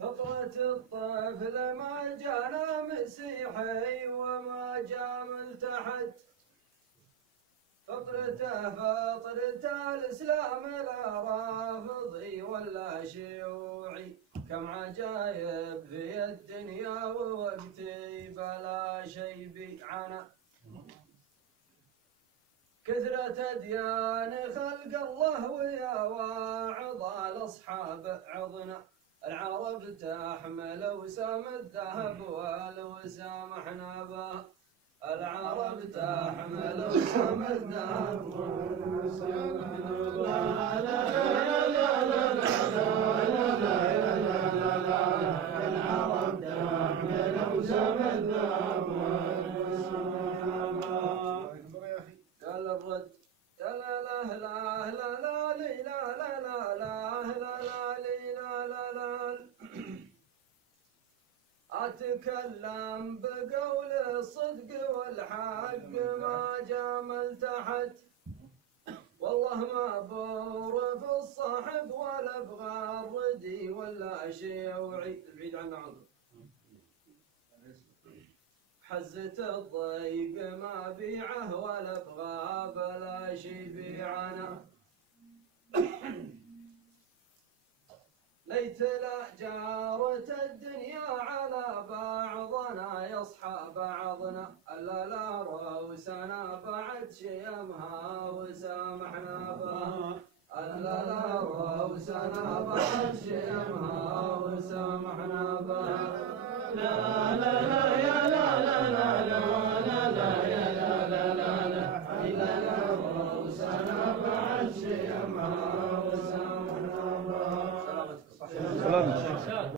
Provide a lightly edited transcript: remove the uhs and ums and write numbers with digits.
فطرة الطفل ما جانا مسيحي وما جا ملتحت، فطرته فطرة الإسلام لا رافضي ولا شيوعي، كم عجايب في الدنيا ووقتي بلا شي بيعنا، كثرة أديان خلق الله ويا واعظ الأصحاب عظنا، العرب تحمل وسام الذهب والوسام احنا به، العرب تحمل وسام الذهب والوسام احنا به. العرب تحمل وسام الذهب والوسام احنا به. قال الرد لا لا لا لا لا لا لا لا لا لا لا لا لا، أتكلم بقول الصدق والحق ما جامل تحت، والله ما بور في الصاحب ولا ابغى الردي ولا شيوعي، البعيد عن عقل حزة الضيق ما بيعه ولا ابغى بلا شي بيعنا، ليت لا جارت الدنيا على بعضنا يصحى بعضنا، الا لا روسنا بعد شيمها وسامحنا به، الا لا روسنا بعد شيمها وسامحنا به. لا لا لا يا لا لا لا لا لا يا لا لا لا لا، الا لا روسنا بعد شيمها وسامحنا به. سلامتك.